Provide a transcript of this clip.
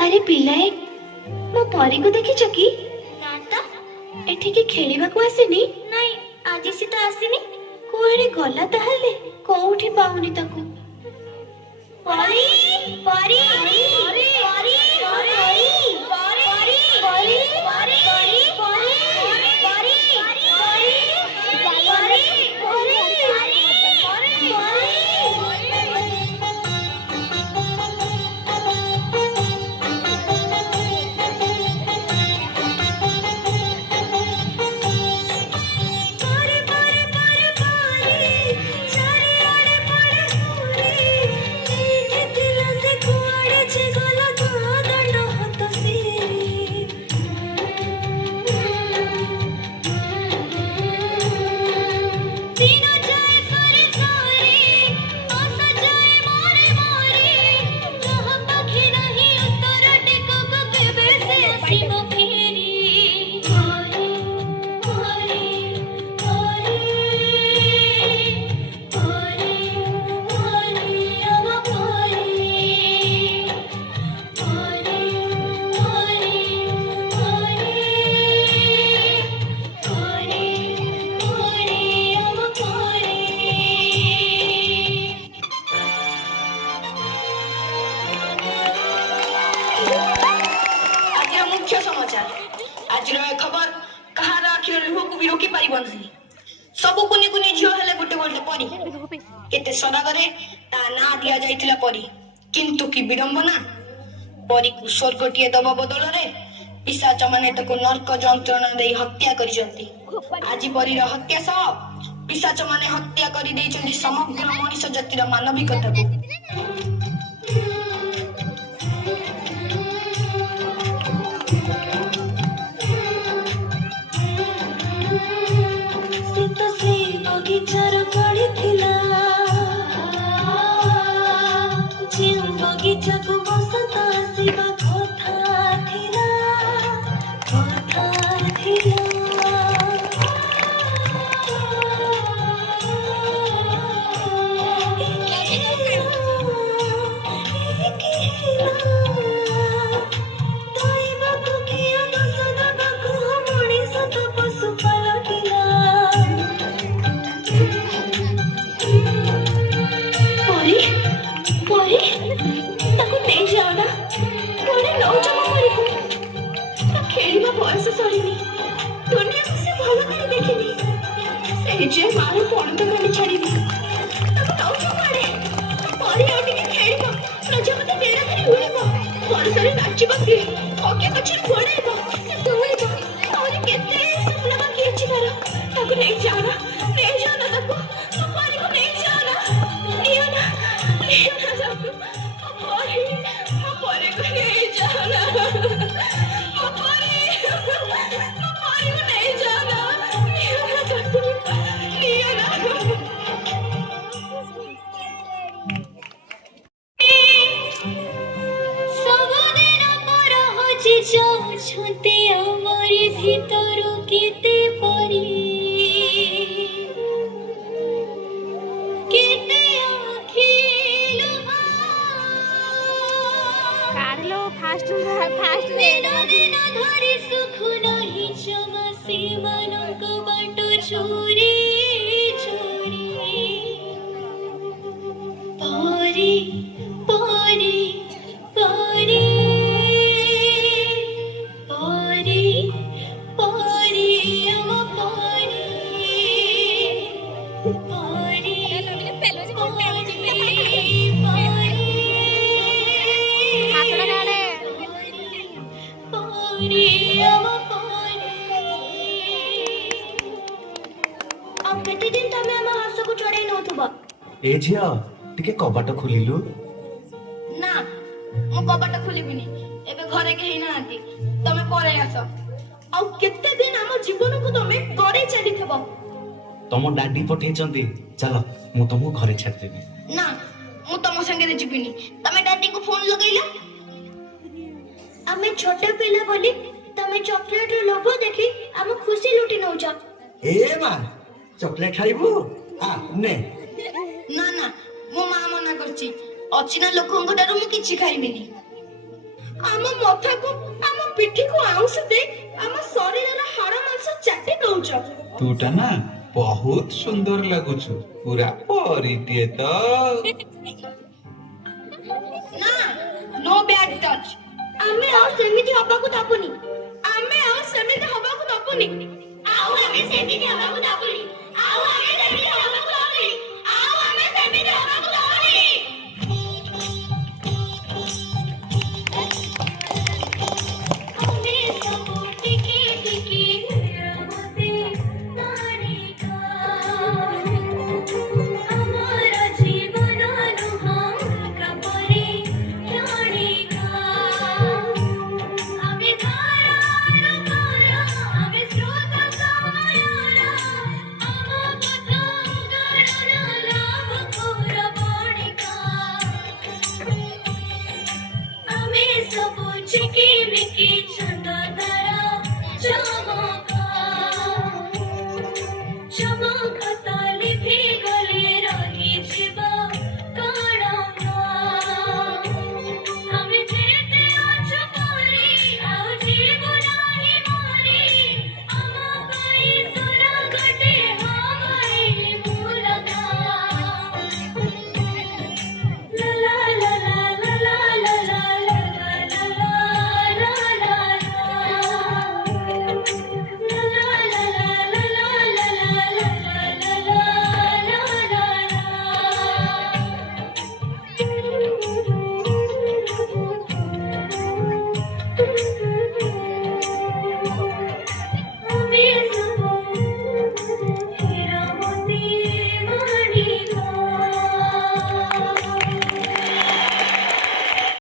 अरे पिलाए मो परी को देखिछ कि ना तो एठी की खेलिबा को आसीनी नहीं आज सी तो आसीनी कोड़े गला ताहले कोउठी पाउनी ताकू परी परी परी परी परी परी परी परी मुख्य समाचार आज खबर कहार आखिर लुह को भी रोकी पारिब नहीं सबु कुनी कुनी झियो हेले गुटे गोटे परी केते सदागरे ता ना दिया जाइतिला परी किंतु की विडंबना परी को स्वर्गटिए दब बदल रे पिशाच माने तको नरक जंत्रणा देई हत्या करिसंती आज परी र हत्या सह पिशाच माने हत्या करि देइचंती समग्र मनुष्य जातिर मानविकता को बगीचार पड़ी थिला जिउ बगीचा को बसत आसीबा कथा थिला बयस सरीनी दुनिया को से भल कर देखिनी से जे मारो पणत गाड़ी छाड़ी नौच मारे परी आउटी के खेलिबो प्रजापति बेरा धरी उड़िबो बरसरे नाचिबो से ओके पछी पड़ेबो से दौड़िबो और केते सपना बाकी अछि तारो ताको नहीं जाना ताको परी को नहीं जाना लियो ना ताको परी को नहीं जाना छते हमारे भीतर केते परी केते अखिल काढलो फास्ट दिन धरि सुख नहीं जमा से मनक बाट छोरी छोरी परी परी परी ए झिया टिके कबाट खोलिलु ना मो कबाट खोलिबिनी एबे घरे के हिना आंती तमे परे आसो आ केते दिन हम जीवन को तमे गरे चली थबो तम डाडी पठेचंती चलो मु तुमको घरे छाड़ देबी ना मु तम संगे जिबिनी तमे डाडी को फोन लगैला आमे छोटे पिला बोली तमे चॉकलेट रो लोगो देखी हम खुशी लुटी नउछ ए मा चॉकलेट खाइबू आ ने ना ना मो मां मना करछि अचिना लोकंको दारू मु किछि खाइबिनी ଆମ ମଥାକୁ ଆମ ପିଠିକୁ ଆଉଁସି ଦେଇ ଆମ ଶରୀରର ହାଡ଼ ମାଂସ ଚାଟି ଦଉଛ। ତୁଟା ନା ବହୁତ ସୁନ୍ଦର ଲାଗୁଛୁ, ପୁରା ପରିଟିଏ ତ। ନା, नो बैड टच। ଆମେ ଆଉ ସେମିତି ହବାକୁ ଦବୁନି। ଆମେ ଆଉ ସେମିତି ହବାକୁ ଦବୁନି। ଆଉ ଆମେ ସେମିତି ହବାକୁ ଦବୁନି। ଆଉ ଆମେ ସେମିତି ହବାକୁ ଦବୁନି। ଆଉ ଆମେ ସେମିତି ହବାକୁ ଦବୁନି। ଆମେ ସବୁ ଟିକେ ଟିକେ ରହତେ ନାରିକା। ଆମର ଜୀବନ ନୁହଁ କାପରେ ରାଣିକା। ଆମେ ଧାରାର ଧାର, ଆମେ ସ୍ରୋତ ସମୟର। ଆମ ପଥ ଗଣନ ଲାଭ କର ବଣିକା। ଆମେ ସବୁ